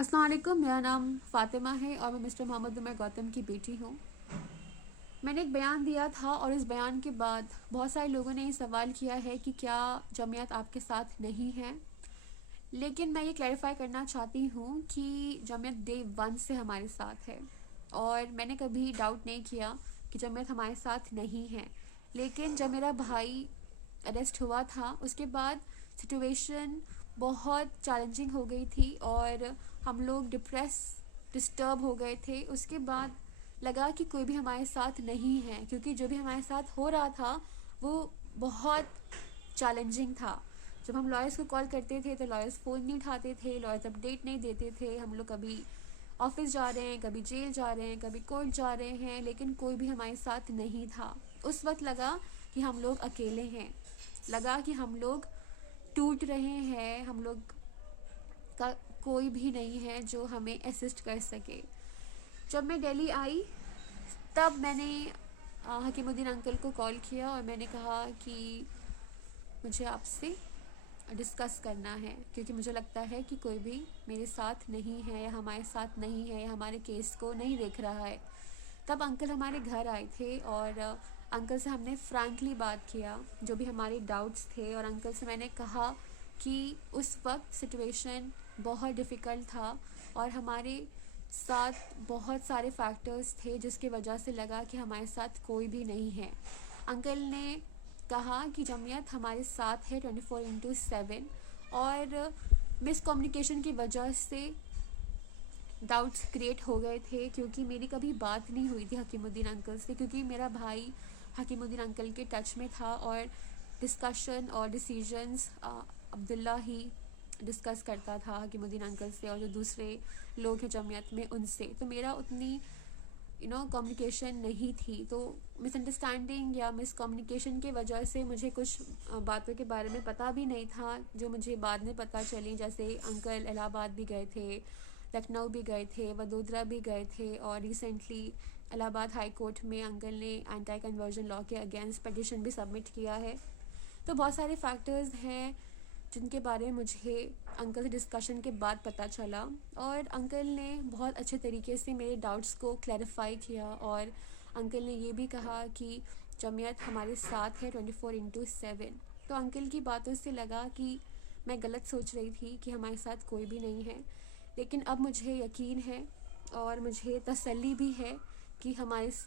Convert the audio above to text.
अस्सलाम वालेकुम। मेरा नाम फ़ातिमा है और मैं मिस्टर मोहम्मद उमर गौतम की बेटी हूँ। मैंने एक बयान दिया था और इस बयान के बाद बहुत सारे लोगों ने ये सवाल किया है कि क्या जमीयत आपके साथ नहीं है। लेकिन मैं ये क्लैरिफाई करना चाहती हूँ कि जमीयत डे वन से हमारे साथ है और मैंने कभी डाउट नहीं किया कि जमीयत हमारे साथ नहीं है। लेकिन जब मेरा भाई अरेस्ट हुआ था उसके बाद सिचुएशन बहुत चैलेंजिंग हो गई थी और हम लोग डिस्टर्ब हो गए थे। उसके बाद लगा कि कोई भी हमारे साथ नहीं है, क्योंकि जो भी हमारे साथ हो रहा था वो बहुत चैलेंजिंग था। जब हम लॉयर्स को कॉल करते थे तो लॉयर्स फ़ोन नहीं उठाते थे, लॉयर्स अपडेट नहीं देते थे। हम लोग कभी ऑफिस जा रहे हैं, कभी जेल जा रहे हैं, कभी कोर्ट जा रहे हैं, लेकिन कोई भी हमारे साथ नहीं था। उस वक्त लगा कि हम लोग अकेले हैं, लगा कि हम लोग टूट रहे हैं, हम लोग का कोई भी नहीं है जो हमें असिस्ट कर सके। जब मैं दिल्ली आई तब मैंने हकीमुद्दीन अंकल को कॉल किया और मैंने कहा कि मुझे आपसे डिस्कस करना है, क्योंकि मुझे लगता है कि कोई भी मेरे साथ नहीं है या हमारे साथ नहीं है या हमारे केस को नहीं देख रहा है। तब अंकल हमारे घर आए थे और अंकल से हमने फ्रैंकली बात किया जो भी हमारे डाउट्स थे, और अंकल से मैंने कहा कि उस वक्त सिचुएशन बहुत डिफ़िकल्ट था और हमारे साथ बहुत सारे फैक्टर्स थे जिसकी वजह से लगा कि हमारे साथ कोई भी नहीं है। अंकल ने कहा कि जमीयत हमारे साथ है 24/7 और मिसकम्युनिकेशन की वजह से डाउट्स क्रिएट हो गए थे, क्योंकि मेरी कभी बात नहीं हुई थी हकीमुद्दीन अंकल से, क्योंकि मेरा भाई हकीमुद्दीन अंकल के टच में था और डिस्कशन और डिसीजंस अब्दुल्ला ही डिस्कस करता था हकीमुद्दीन अंकल से और जो दूसरे लोग हैं जमीयत में उनसे। तो मेरा उतनी कम्युनिकेशन नहीं थी, तो मिसअंडरस्टैंडिंग या मिसकम्युनिकेशन की वजह से मुझे कुछ बातों के बारे में पता भी नहीं था जो मुझे बाद में पता चली। जैसे अंकल इलाहाबाद भी गए थे, लखनऊ भी गए थे, वडोदरा भी गए थे और रिसेंटली इलाहाबाद हाई कोर्ट में अंकल ने एंटी कन्वर्जन लॉ के अगेंस्ट पिटिशन भी सबमिट किया है। तो बहुत सारे फैक्टर्स हैं जिनके बारे में मुझे अंकल से डिस्कशन के बाद पता चला, और अंकल ने बहुत अच्छे तरीके से मेरे डाउट्स को क्लैरिफाई किया और अंकल ने ये भी कहा कि जमीयत हमारे साथ है 24/7। तो अंकल की बातों से लगा कि मैं गलत सोच रही थी कि हमारे साथ कोई भी नहीं है, लेकिन अब मुझे यकीन है और मुझे तसल्ली भी है कि हमारे